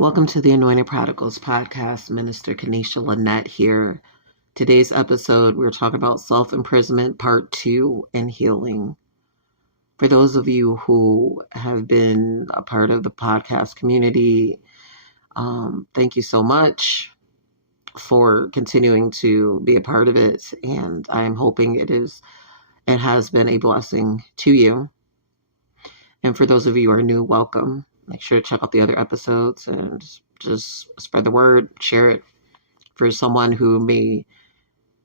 Welcome to the Anointed Prodigals podcast. Minister Kanisha Lynette here. Today's episode, we're talking about self-imprisonment part 2 and healing. For those of you who have been a part of the podcast community, thank you so much for continuing to be a part of it. And I'm hoping it has been a blessing to you. And for those of you who are new, welcome. Make sure to check out the other episodes and just spread the word, share it for someone who may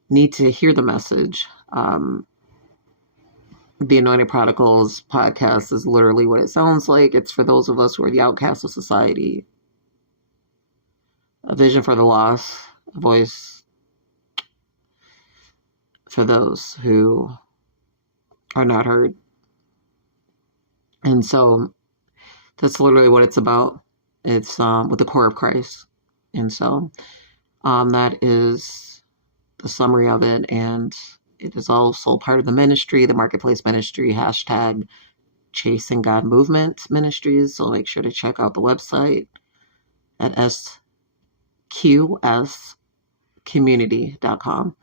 need to hear the message. The Anointed Prodigals podcast is literally what it sounds like. It's for those of us who are the outcasts of society. A vision for the lost, a voice for those who are not heard. And so that's literally what it's about. It's with the core of Christ. And so that is the summary of it. And it is also part of the ministry, the Marketplace Ministry, hashtag Chasing God Movement Ministries. So make sure to check out the website at S.Q.S community.com.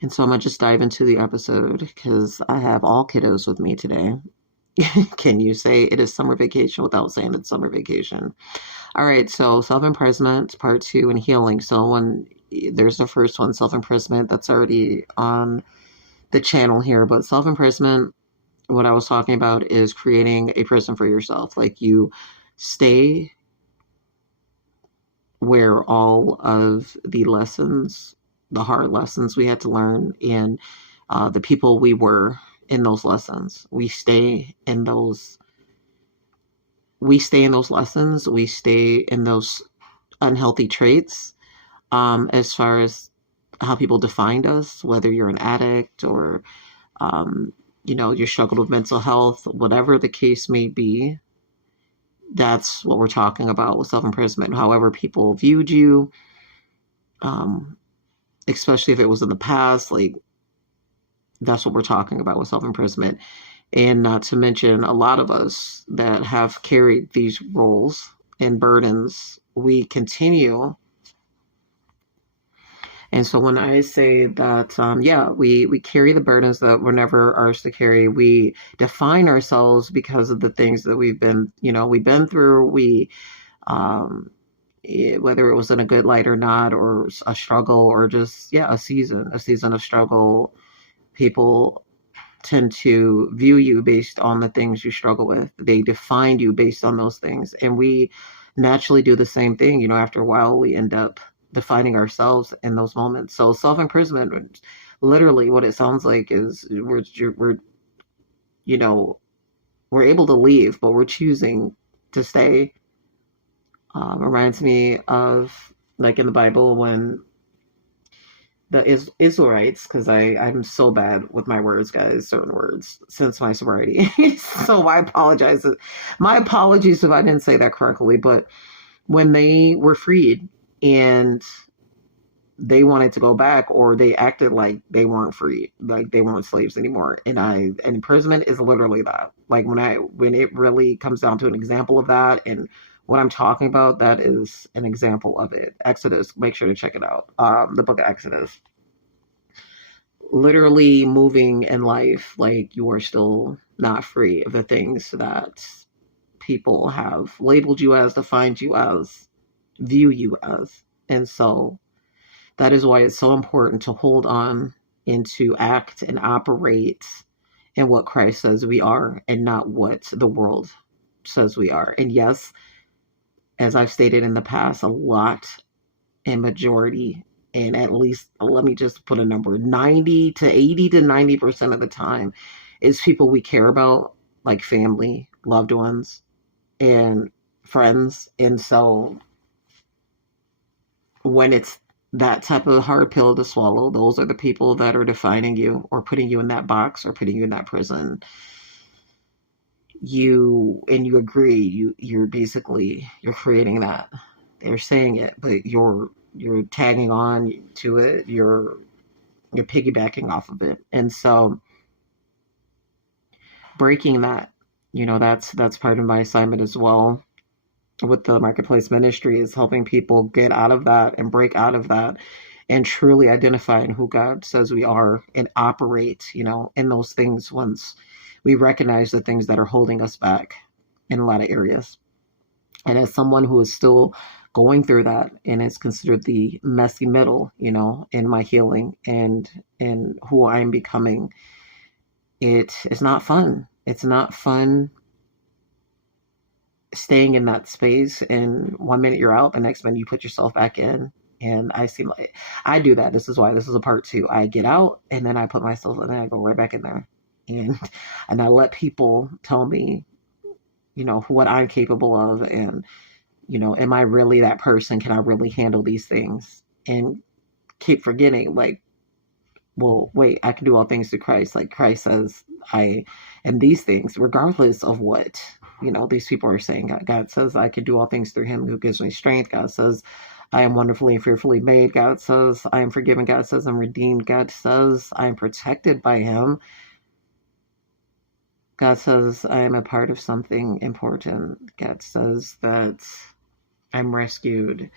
And so I'm going to just dive into the episode because I have all kiddos with me today. Can you say it is summer vacation without saying it's summer vacation? All right, so self-imprisonment, part 2, and healing. So when there's the first one, self-imprisonment, that's already on the channel here. But self-imprisonment, what I was talking about is creating a prison for yourself. Like you stay where all of the lessons, the hard lessons we had to learn, and the people we were in those lessons. We stay in those lessons. We stay in those unhealthy traits as far as how people defined us, whether you're an addict or, you struggled with mental health, whatever the case may be. That's what we're talking about with self-imprisonment. However people viewed you, especially if it was in the past, like that's what we're talking about with self-imprisonment. And not to mention a lot of us that have carried these roles and burdens, we continue. And so when I say that, we carry the burdens that were never ours to carry. We define ourselves because of the things that we've been through. Whether it was in a good light or not, or a struggle, or just, a season of struggle. People tend to view you based on the things you struggle with. They define you based on those things. And we naturally do the same thing. After a while, we end up defining ourselves in those moments. So self-imprisonment, literally what it sounds like is we're able to leave, but we're choosing to stay. Reminds me of, like in the Bible, when the Israelites, because I'm so bad with my words, guys, certain words, since my sobriety. So I apologize. My apologies if I didn't say that correctly. But when they were freed and they wanted to go back, or they acted like they weren't free, like they weren't slaves anymore. And imprisonment is literally that. Like when it really comes down to an example of that, and what I'm talking about, that is an example of it. Exodus, make sure to check it out. The book of Exodus. Literally moving in life like you are still not free of the things that people have labeled you as, defined you as, view you as. And so that is why it's so important to hold on and to act and operate in what Christ says we are, and not what the world says we are. And yes, as I've stated in the past, a lot and majority, and at least, let me just put a number, 80 to 90% of the time is people we care about, like family, loved ones, and friends. And so when it's that type of hard pill to swallow, those are the people that are defining you, or putting you in that box, or putting you in that prison. You agree, you're creating that. They're saying it, but you're tagging on to it. You're piggybacking off of it. And so breaking that, that's part of my assignment as well. with the marketplace ministry is helping people get out of that and break out of that and truly identifying who God says we are and operate, in those things once we recognize the things that are holding us back in a lot of areas. And as someone who is still going through that and is considered the messy middle, in my healing and in who I'm becoming, it is not fun. It's not fun staying in that space, and 1 minute you're out, the next minute you put yourself back in. And I seem like I do that. This is why this is a part two. I get out and then I put myself and then I go right back in there. And I let people tell me, what I'm capable of, and am I really that person? Can I really handle these things? And keep forgetting, like, well, wait, I can do all things through Christ. Like Christ says, I am these things, regardless of what, these people are saying. God says, I can do all things through him who gives me strength. God says, I am wonderfully and fearfully made. God says, I am forgiven. God says, I'm redeemed. God says, I am protected by him. God says, I am a part of something important. God says that I'm rescued.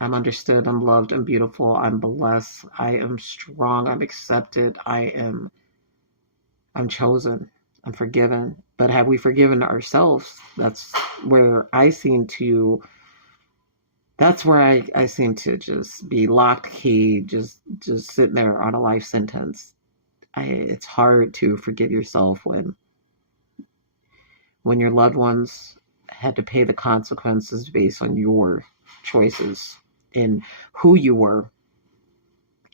I'm understood, I'm loved, I'm beautiful, I'm blessed, I am strong, I'm accepted, I'm chosen, I'm forgiven. But have we forgiven ourselves? That's where I seem to I seem to just be locked key, just sitting there on a life sentence. It's hard to forgive yourself when your loved ones had to pay the consequences based on your choices and who you were.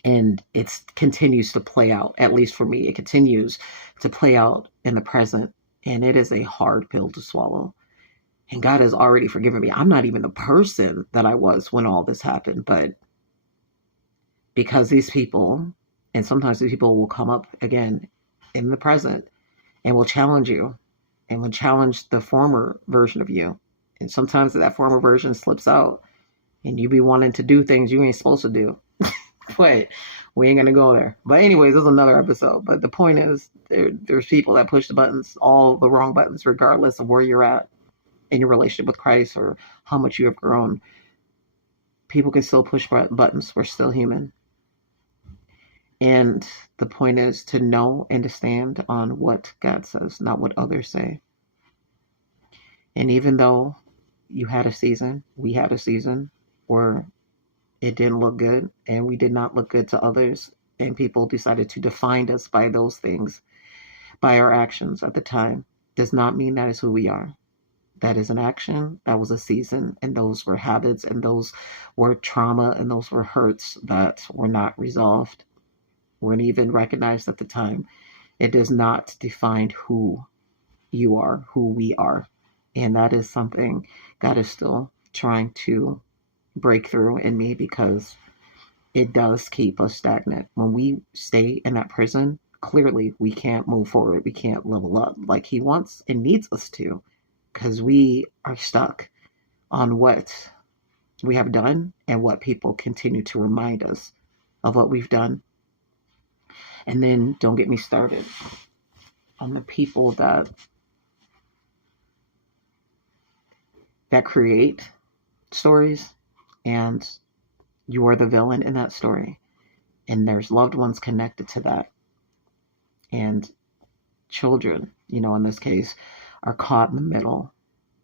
And it continues to play out, at least for me. It continues to play out in the present. And it is a hard pill to swallow. And God has already forgiven me. I'm not even the person that I was when all this happened. But because these people, and sometimes these people will come up again in the present and will challenge you and will challenge the former version of you. And sometimes that former version slips out and you be wanting to do things you ain't supposed to do. Wait, we ain't gonna go there. But anyways, there's another episode. But the point is, there's people that push the buttons, all the wrong buttons, regardless of where you're at in your relationship with Christ or how much you have grown. People can still push buttons. We're still human. And the point is to know and to stand on what God says, not what others say. And even though you had a season, we had a season where it didn't look good and we did not look good to others, and people decided to define us by those things, by our actions at the time, does not mean that is who we are. That is an action, that was a season, and those were habits, and those were trauma, and those were hurts that were not resolved, weren't even recognized at the time. It does not define who you are, who we are. And that is something God is still trying to break through in me, because it does keep us stagnant. When we stay in that prison, clearly we can't move forward. We can't level up like he wants and needs us to, because we are stuck on what we have done and what people continue to remind us of what we've done. And then don't get me started on the people that create stories, and you are the villain in that story, and there's loved ones connected to that, and children, in this case, are caught in the middle,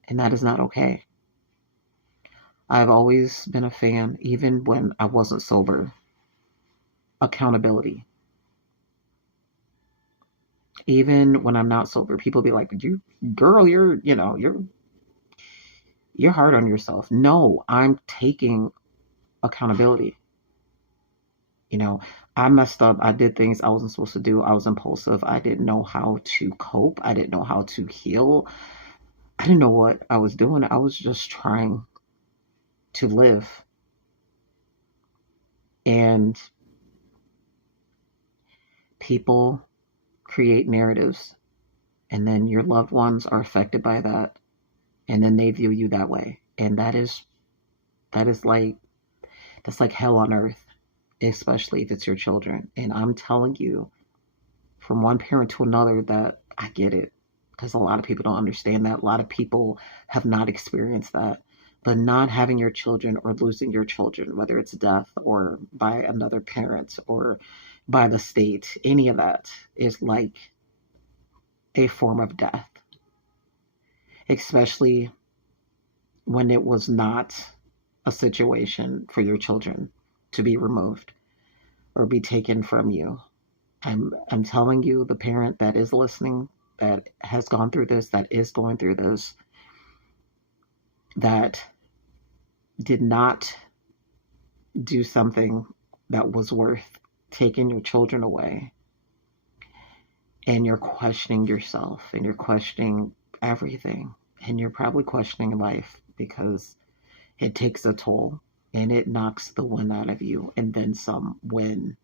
and that is not okay. I've always been a fan, even when I wasn't sober, accountability. Even when I'm not sober, people be like, "You, girl, you're hard on yourself." No, I'm taking accountability. I messed up. I did things I wasn't supposed to do. I was impulsive. I didn't know how to cope. I didn't know how to heal. I didn't know what I was doing. I was just trying to live. And people create narratives, and then your loved ones are affected by that, and then they view you that way. And that's like hell on earth, especially if it's your children. And I'm telling you, from one parent to another, that I get it. because a lot of people don't understand that. A lot of people have not experienced that. But not having your children or losing your children, whether it's death or by another parent or by the state, any of that is like a form of death, especially when it was not a situation for your children to be removed or be taken from you. I'm telling you, the parent that is listening, that has gone through this, that is going through this, that did not do something that was worth taking your children away, and you're questioning yourself and you're questioning everything, and you're probably questioning life because it takes a toll and it knocks the wind out of you and then some when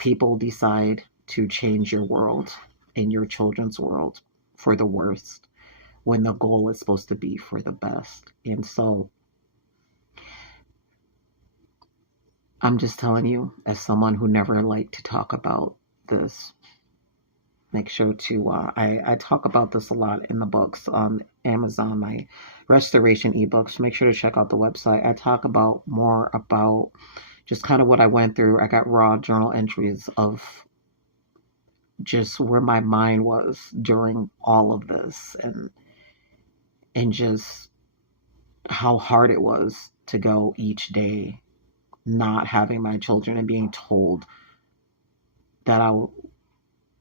people decide to change your world and your children's world for the worst when the goal is supposed to be for the best. And so I'm just telling you, as someone who never liked to talk about this, make sure to, I talk about this a lot in the books on Amazon, my restoration ebooks. Make sure to check out the website. I talk about more about just kind of what I went through. I got raw journal entries of just where my mind was during all of this, and just how hard it was to go each day not having my children and being told that I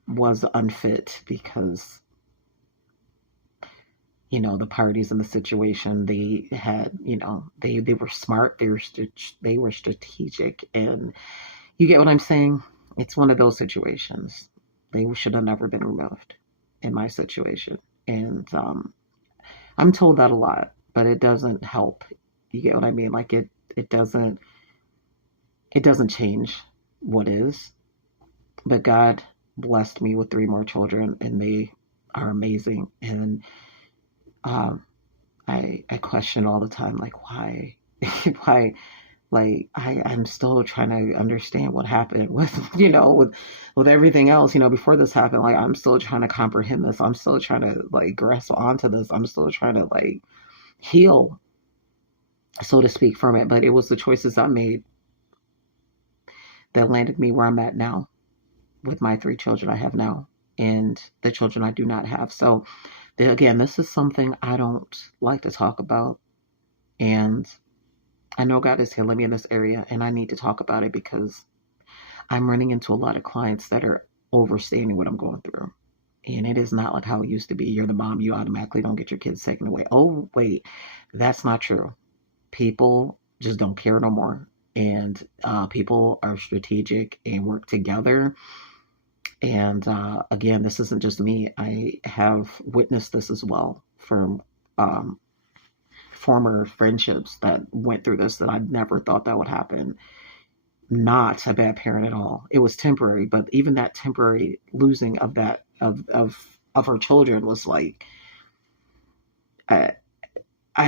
was unfit because, the parties in the situation, they had, they were smart, they were strategic, and you get what I'm saying? It's one of those situations. They should have never been removed in my situation. And I'm told that a lot, but it doesn't help. You get what I mean? Like it doesn't change what is. But God blessed me with 3 more children, and they are amazing. And I question all the time, like, why, why, like I'm still trying to understand what happened with, with everything else, before this happened. Like, I'm still trying to comprehend this. I'm still trying to like grasp onto this. I'm still trying to like heal, so to speak, from it. But it was the choices I made that landed me where I'm at now with my 3 children I have now and the children I do not have. So again, this is something I don't like to talk about. And I know God is healing me in this area, and I need to talk about it because I'm running into a lot of clients that are overstanding what I'm going through. And it is not like how it used to be. You're the mom, you automatically don't get your kids taken away. Oh, wait, that's not true. People just don't care no more. And people are strategic and work together. And again, this isn't just me. I have witnessed this as well from former friendships that went through this, that I never thought that would happen. Not a bad parent at all. It was temporary, but even that temporary losing of that of her children was like, I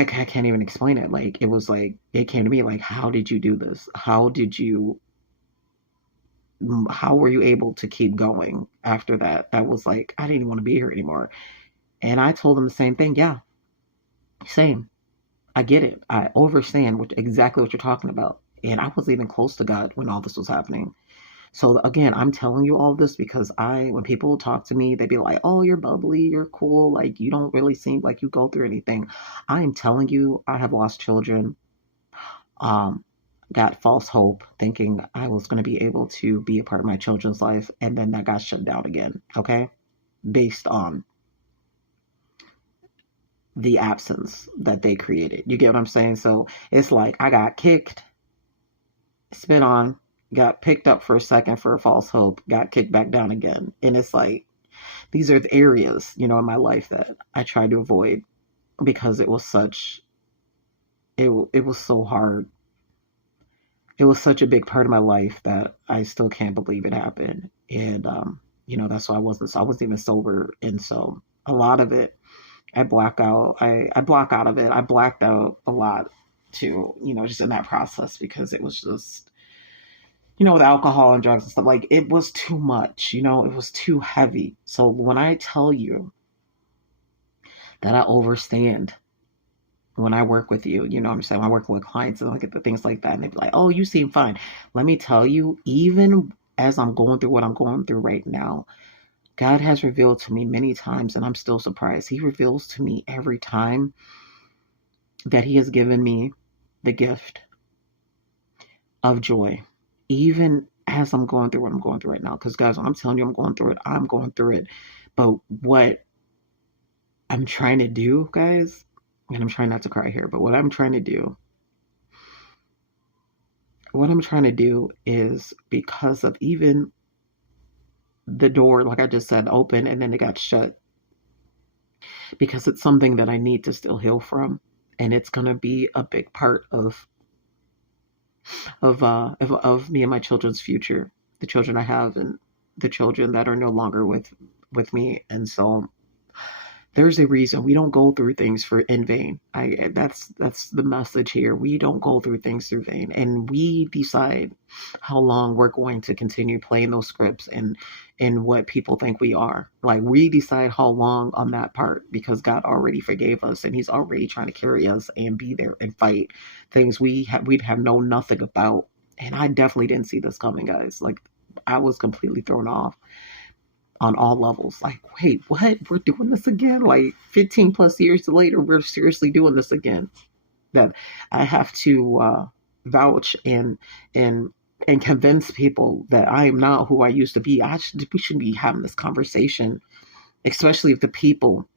can't even explain it. Like, it was like, it came to me like, how did you do this? How were you able to keep going after that? That was like, I didn't even want to be here anymore. And I told them the same thing. Yeah, same. I get it. I understand exactly what you're talking about. And I wasn't even close to God when all this was happening. So again, I'm telling you all this because when people talk to me, they be like, "Oh, you're bubbly, you're cool, like you don't really seem like you go through anything." I am telling you, I have lost children. Um, got false hope, thinking I was going to be able to be a part of my children's life, and then that got shut down again. Okay, based on the absence that they created. You get what I'm saying? So it's like I got kicked, spit on, got picked up for a second for a false hope, got kicked back down again. And it's like, these are the areas, in my life that I tried to avoid because it was it was so hard. It was such a big part of my life that I still can't believe it happened. And, that's why I wasn't even sober. And so a lot of it, I block out. I block out of it. I blacked out a lot too, just in that process, because it was just, with alcohol and drugs and stuff, like it was too much, it was too heavy. So when I tell you that I overstand when I work with you. You know what I'm saying? When I work with clients and look at the things like that, and they be like, "Oh, you seem fine." Let me tell you, even as I'm going through what I'm going through right now, God has revealed to me many times, and I'm still surprised. He reveals to me every time that He has given me the gift of joy, even as I'm going through what I'm going through right now. Because, guys, when I'm telling you I'm going through it, I'm going through it. But what I'm trying to do, guys, and I'm trying not to cry here, but what I'm trying to do is, because of even the door, like I just said, open and then it got shut, because it's something that I need to still heal from. And it's going to be a big part of me and my children's future, the children I have and the children that are no longer with me. And so there's a reason we don't go through things for in vain. That's the message here. We don't go through things through vain, and we decide how long we're going to continue playing those scripts and what people think we are. Like, we decide how long on that part, because God already forgave us, and He's already trying to carry us and be there and fight things we'd have known nothing about. And I definitely didn't see this coming, guys. Like, I was completely thrown off on all levels. Like, wait, what? We're doing this again? Like 15 plus years later, we're seriously doing this again. That I have to vouch and and convince people that I am not who I used to be. We shouldn't be having this conversation, especially if the people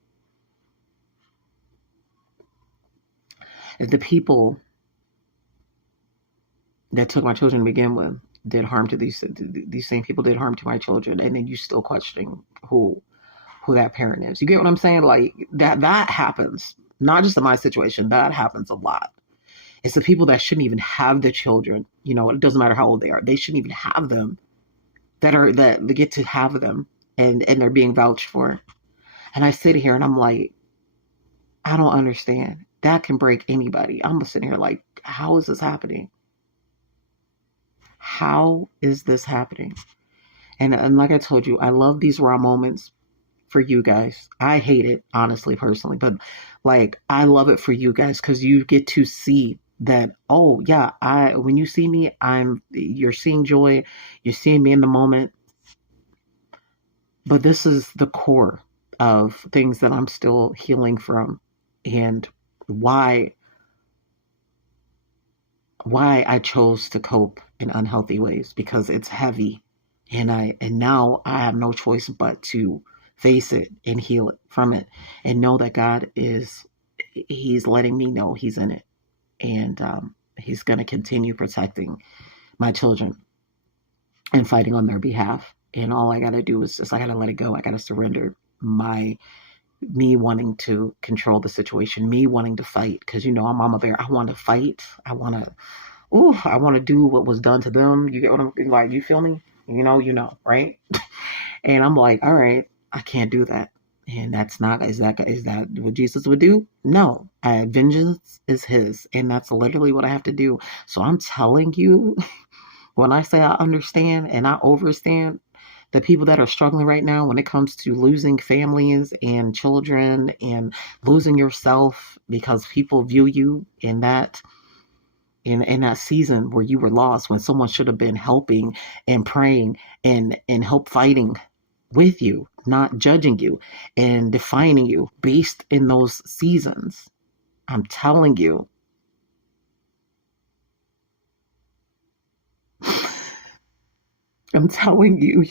that took my children to begin with did harm to these same people did harm to my children, and then you still questioning who that parent is. You get what I'm saying? Like, that happens. Not just in my situation, that happens a lot. It's the people that shouldn't even have the children. You know, it doesn't matter how old they are. They shouldn't even have them, that they get to have them, and they're being vouched for. And I sit here and I'm like, I don't understand. That can break anybody. I'm sitting here like, how is this happening? How is this happening? And like I told you, I love these raw moments for you guys. I hate it, honestly, personally, but like, I love it for you guys, because you get to see that, oh yeah, when you see me, you're seeing joy, you're seeing me in the moment. But this is the core of things that I'm still healing from, and why I chose to cope in unhealthy ways, because it's heavy, and now I have no choice but to face it and heal it from it, and know that He's letting me know He's in it, and He's going to continue protecting my children and fighting on their behalf. And all I got to do is I got to let it go. I got to surrender me wanting to control the situation, me wanting to fight, because I'm Mama Bear. I want to fight. I want to do what was done to them. You get what I'm like? You feel me? Right? And I'm like, all right, I can't do that. And that's not, is that what Jesus would do? No. Vengeance is His. And that's literally what I have to do. So I'm telling you, when I say I understand and I overstand the people that are struggling right now when it comes to losing families and children and losing yourself because people view you in that season where you were lost, when someone should have been helping and praying and help fighting with you, not judging you and defining you based in those seasons. I'm telling you,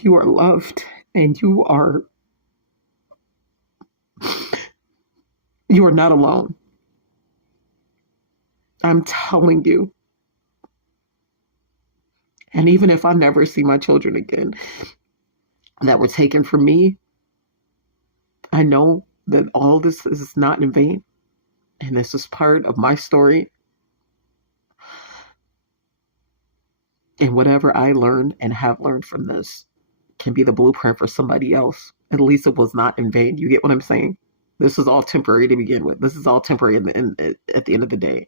you are loved, and you are not alone. I'm telling you. And even if I never see my children again that were taken from me, I know that all this is not in vain. And this is part of my story. And whatever I learned and have learned from this can be the blueprint for somebody else. At least it was not in vain. You get what I'm saying? This is all temporary to begin with. This is all temporary at the end of the day.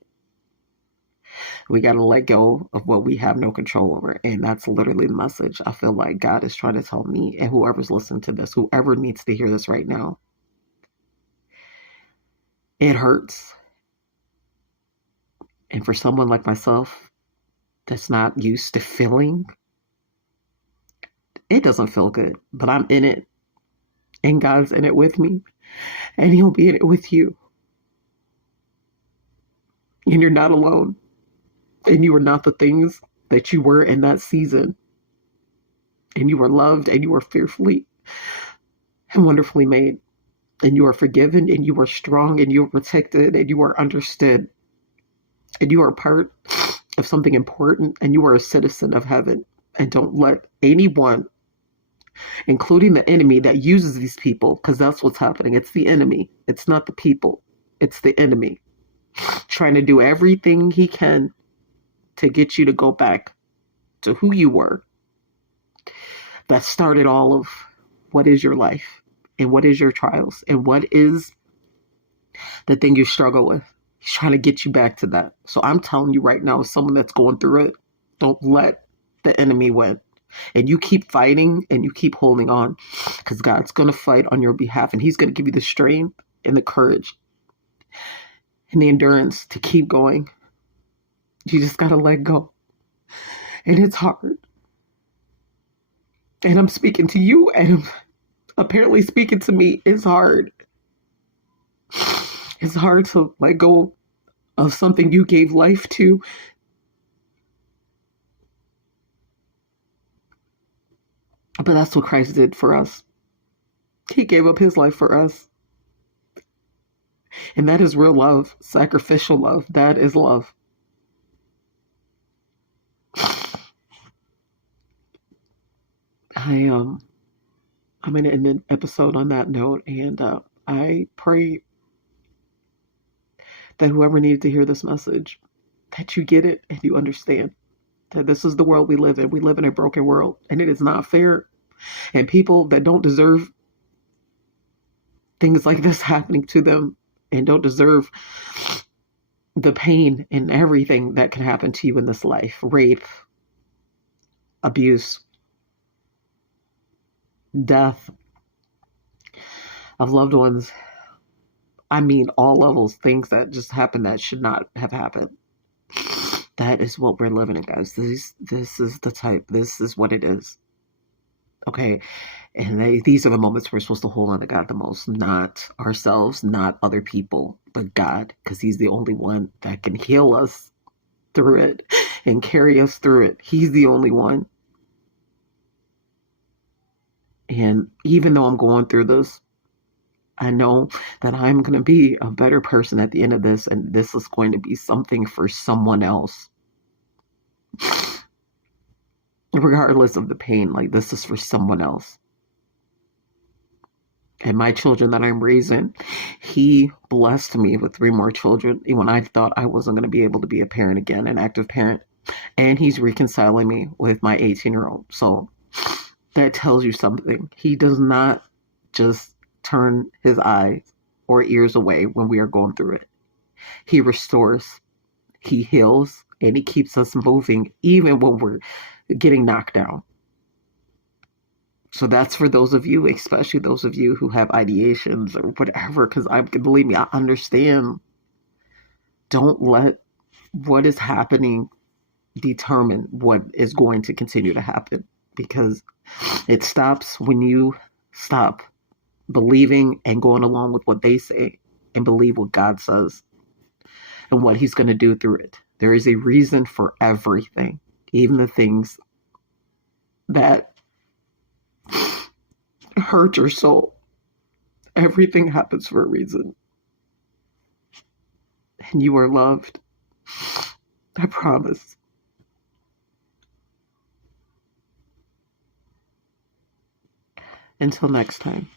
We got to let go of what we have no control over. And that's literally the message I feel like God is trying to tell me, and whoever's listening to this, whoever needs to hear this right now. It hurts. And for someone like myself that's not used to feeling, it doesn't feel good. But I'm in it. And God's in it with me. And He'll be in it with you. And you're not alone. And you are not the things that you were in that season. And you were loved and you were fearfully and wonderfully made. And you are forgiven and you are strong and you are protected and you are understood. And you are part of something important and you are a citizen of heaven. And don't let anyone, including the enemy that uses these people, because that's what's happening. It's the enemy. It's not the people. It's the enemy trying to do everything he can to get you to go back to who you were. That started all of what is your life and what is your trials and what is the thing you struggle with. He's trying to get you back to that. So I'm telling you right now, as someone that's going through it, don't let the enemy win. And you keep fighting and you keep holding on, because God's going to fight on your behalf, and He's going to give you the strength and the courage and the endurance to keep going. You just got to let go. And it's hard. And I'm speaking to you, and apparently speaking to me is hard. It's hard to let go of something you gave life to. But that's what Christ did for us. He gave up His life for us. And that is real love, sacrificial love. That is love. I'm going to end the episode on that note, and I pray that whoever needed to hear this message, that you get it and you understand that this is the world we live in. We live in a broken world, and it is not fair. And people that don't deserve things like this happening to them and don't deserve the pain and everything that can happen to you in this life, rape, abuse, death of loved ones. I mean, all levels, things that just happen that should not have happened. That is what we're living in, guys. This is the type, this is what it is. Okay. And these are the moments we're supposed to hold on to God the most, not ourselves, not other people, but God, because He's the only one that can heal us through it and carry us through it. He's the only one. And even though I'm going through this, I know that I'm going to be a better person at the end of this, and this is going to be something for someone else. Regardless of the pain, like, this is for someone else. And my children that I'm raising, He blessed me with 3 more children when I thought I wasn't going to be able to be a parent again, an active parent. And He's reconciling me with my 18-year-old. So that tells you something. He does not just turn His eyes or ears away when we are going through it. He restores, He heals, and He keeps us moving even when we're getting knocked down. So that's for those of you, especially those of you who have ideations or whatever, because believe me, I understand. Don't let what is happening determine what is going to continue to happen, because it stops when you stop believing and going along with what they say and believe what God says and what He's going to do through it. There is a reason for everything, even the things that hurt your soul. Everything happens for a reason. And you are loved. I promise. Until next time.